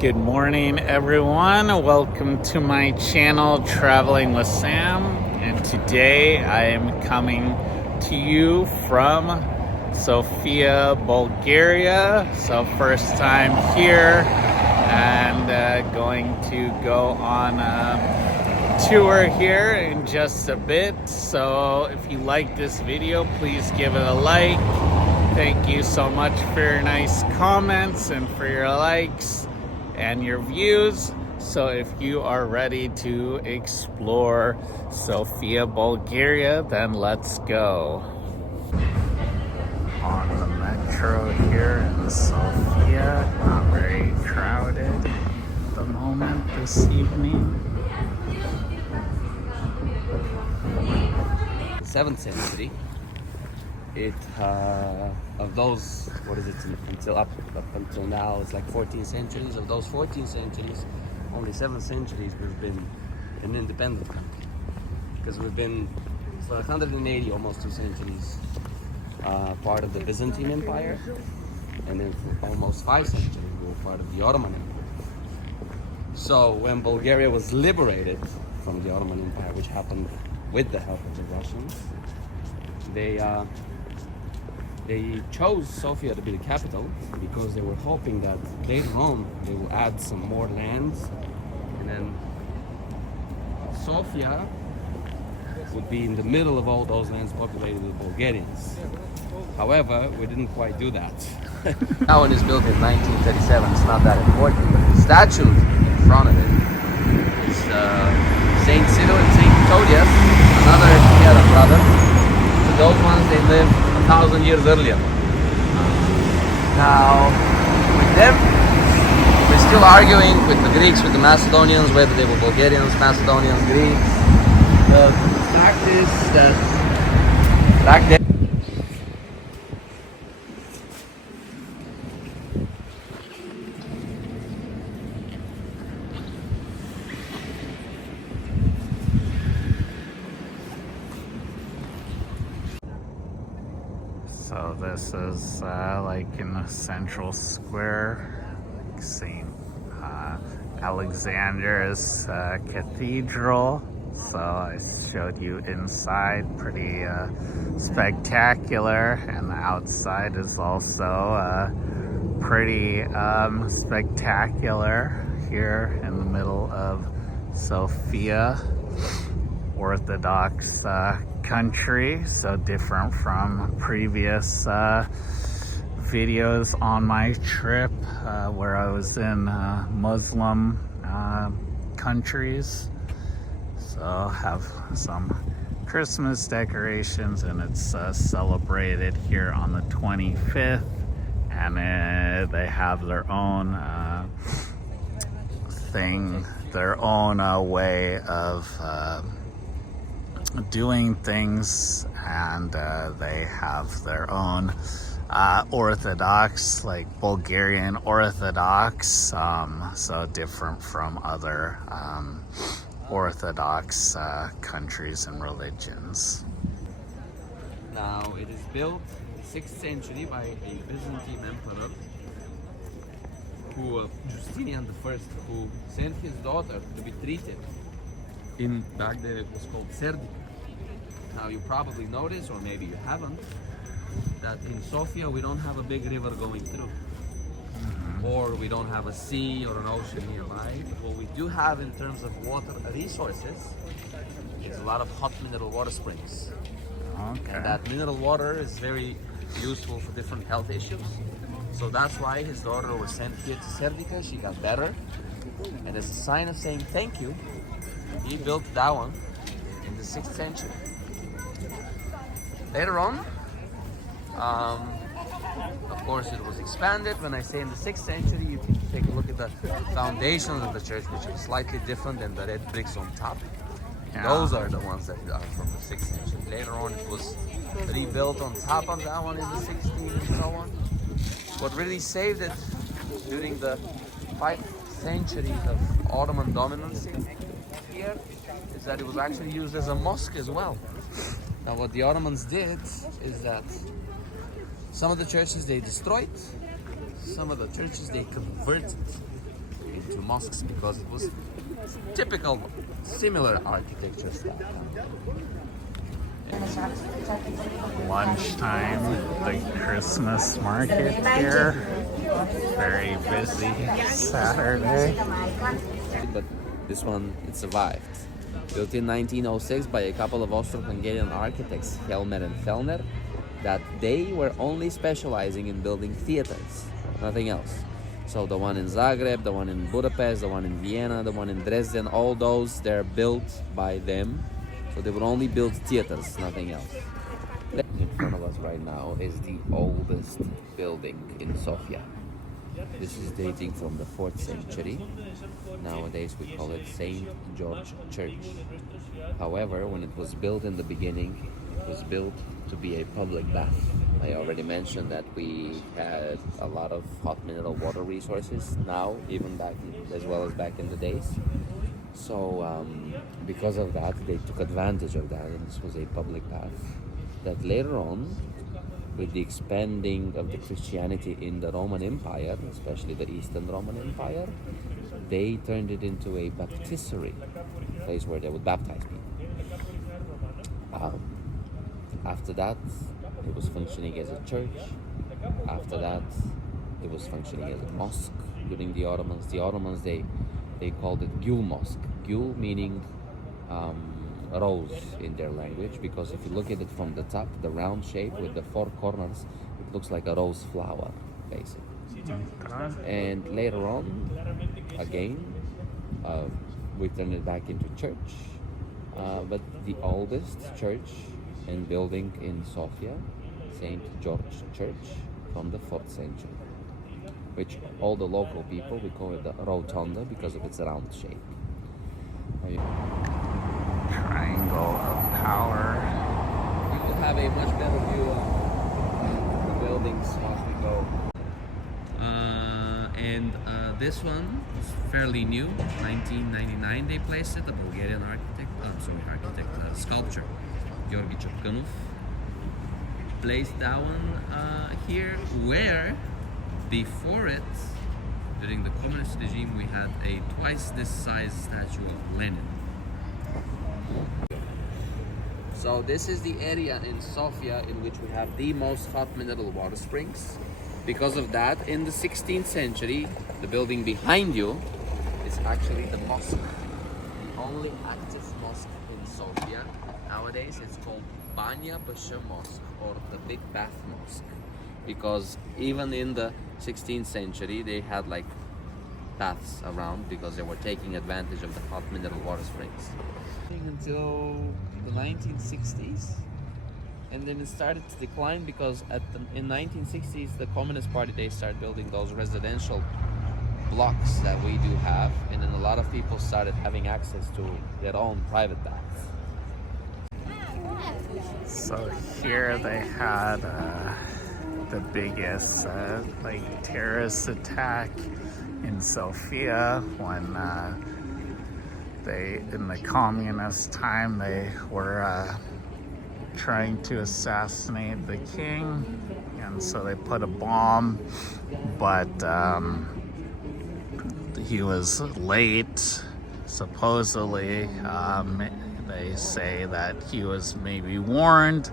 Good morning, everyone. Welcome to my channel, Traveling with Sam. And today I am coming to you from Sofia, Bulgaria. So first time here and going to go on a tour here in just a bit. So if you like this video, please give it a like. Thank you so much for your nice comments and for your likes and your views. So if you are ready to explore Sofia, Bulgaria, then let's go. On the metro here in Sofia, not very crowded at the moment this evening. 7th century. It of those, what is it, up until now it's like 14 centuries. Of those 14 centuries, only 7 centuries we've been an independent country, because we've been for 180, almost 2 centuries, part of the Byzantine Empire, and then for almost 5 centuries we were part of the Ottoman Empire. So when Bulgaria was liberated from the Ottoman Empire, which happened with the help of the Russians, they chose Sofia to be the capital because they were hoping that later on they will add some more lands, and then Sofia would be in the middle of all those lands populated with Bulgarians. However, we didn't quite do that. That one is built in 1937. It's not that important, but the statue in front of it is Saint Cyril and Saint Methodius, another Hera brother. So those ones, they lived 1,000 years earlier. Now, with them, we're still arguing with the Greeks, with the Macedonians, whether they were Bulgarians, Macedonians, Greeks. The fact is that back then, So this is like in the central square, like St. Alexander's Cathedral. So I showed you inside, pretty spectacular, and the outside is also pretty spectacular here in the middle of Sofia. Orthodox country, so different from previous videos on my trip where I was in Muslim countries. So have some Christmas decorations, and it's celebrated here on the 25th, and they have their own thing, their own way of doing things, and they have their own Orthodox, like Bulgarian Orthodox, so different from other Orthodox countries and religions. now it is built in the 6th century by a Byzantine emperor, who Justinian I, who sent his daughter to be treated in, back then it was called Serdica. Now you probably noticed, or maybe you haven't, that in Sofia we don't have a big river going through, or we don't have a sea or an ocean nearby. What we do have in terms of water resources is a lot of hot mineral water springs. Okay. And that mineral water is very useful for different health issues. So that's why his daughter was sent here to Serdica. She got better, and as a sign of saying thank you, he built that one in the 6th century. Later on, of course, it was expanded. When I say in the 6th century, you can take a look at the foundations of the church, which is slightly different than the red bricks on top. Yeah. Those are the ones that are from the 6th century. Later on, it was rebuilt on top of that one in the 16th and so on. What really saved it during the 5 centuries of Ottoman dominancy here is that it was actually used as a mosque as well. Now what the Ottomans did is that some of the churches they destroyed, some of the churches they converted into mosques because it was typical, similar architecture style. Lunchtime, the Christmas market here. Very busy Saturday. But this one, it survived. Built in 1906 by a couple of Austro-Hungarian architects, Helmer and Fellner, that they were only specializing in building theaters, nothing else. So the one in Zagreb, the one in Budapest, the one in Vienna, the one in Dresden, all those, they're built by them. So they would only build theaters, nothing else. In front of us right now is the oldest building in Sofia. This is dating from the 4th century. Nowadays we call it St. George Church. However, when it was built in the beginning, it was built to be a public bath. I already mentioned that we had a lot of hot mineral water resources now, even back as well as back in the days. So because of that, they took advantage of that, and this was a public bath that later on, with the expanding of the Christianity in the Roman Empire, especially the Eastern Roman Empire, they turned it into a baptistry, a place where they would baptize people. After that, it was functioning as a church. After that, it was functioning as a mosque during the Ottomans. The Ottomans, they called it Gül Mosque. Gül meaning rose in their language, because if you look at it from the top, the round shape with the 4 corners, it looks like a rose flower, basically. And later on, again, we turned it back into church. But the oldest church and building in Sofia, St. George Church, from the 4th century, which all the local people, we call it the rotunda because of its round shape. Triangle of power. You will have a much better view of the buildings once we go. And this one is fairly new, 1999 they placed it, the Bulgarian sculpture, Georgi Chapkanov placed that one here, where before it, during the communist regime, we had a twice this size statue of Lenin. So this is the area in Sofia in which we have the most hot mineral water springs. Because of that, in the 16th century, the building behind you is actually the mosque. The only active mosque in Sofia. Nowadays, it's called Banja Basha Mosque, or the Big Bath Mosque. Because even in the 16th century, they had like baths around because they were taking advantage of the hot mineral water springs. Until the 1960s. And then it started to decline because in 1960s, the Communist Party, they started building those residential blocks that we do have, and then a lot of people started having access to their own private baths. So here they had the biggest terrorist attack in Sofia when in the communist time, they were trying to assassinate the king, and so they put a bomb, but he was late, supposedly. They say that he was maybe warned,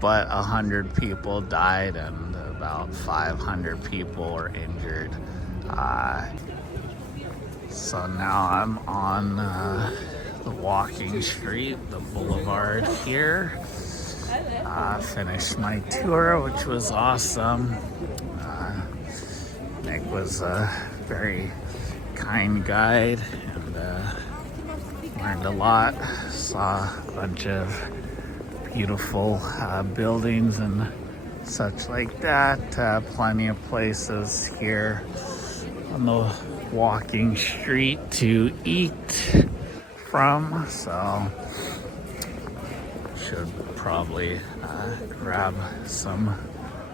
but 100 people died and about 500 people were injured. So now I'm on the walking street, the boulevard here. Finished my tour, which was awesome. Nick was a very kind guide and learned a lot. Saw a bunch of beautiful buildings and such like that. Plenty of places here on the walking street to eat from, so should probably grab some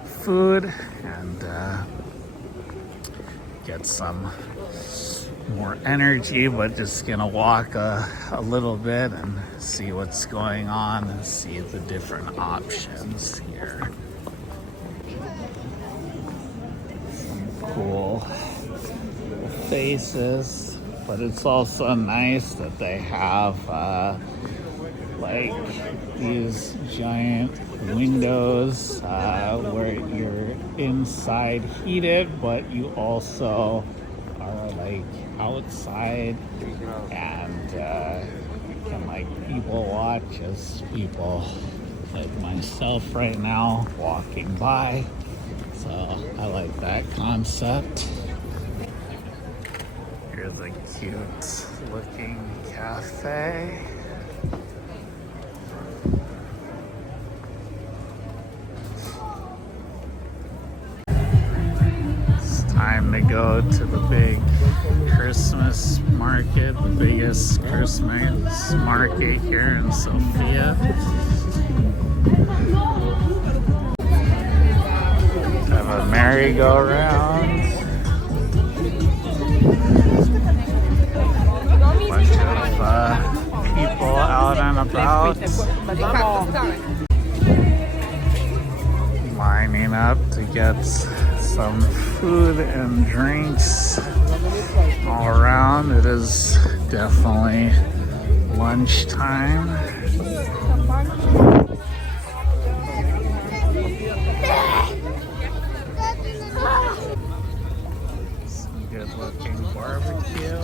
food and get some more energy, but just gonna walk a little bit and see what's going on and see the different options here. Some cool spaces, but it's also nice that they have like these giant windows where you're inside heated, but you also are like outside, and you can like people watch as people like myself right now walking by. So I like that concept. Here's a cute looking cafe. It's time to go to the big Christmas market, the biggest Christmas market here in Sofia. Have a merry-go-round. Bunch of people out and about, lining up to get some food and drinks all around. It is definitely lunchtime. Some good looking barbecue.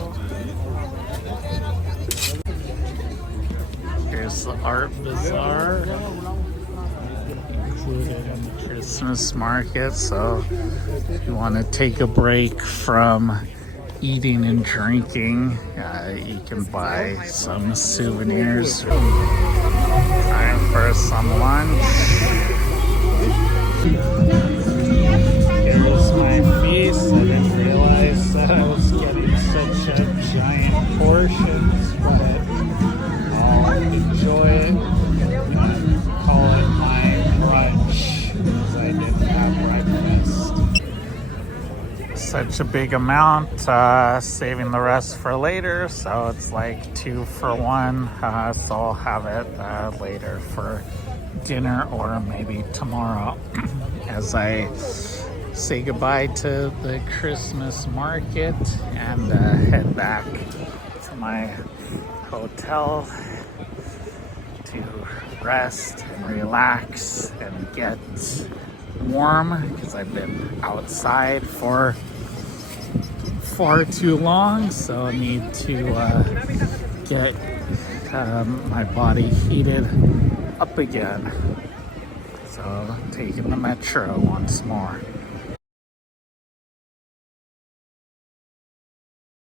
Here's the art bazaar included in the Christmas market. So if you want to take a break from eating and drinking, you can buy some souvenirs. Time for some lunch. Here's my feast. I didn't realize that I was getting such a giant portions, but I'll enjoy it and call it my brunch because I didn't have breakfast. Such a big amount, saving the rest for later, so it's like 2 for 1, so I'll have it later for dinner or maybe tomorrow as I say goodbye to the Christmas market and head back to my hotel to rest and relax and get warm because I've been outside for far too long, so I need to get my body heated up again. So taking the metro once more.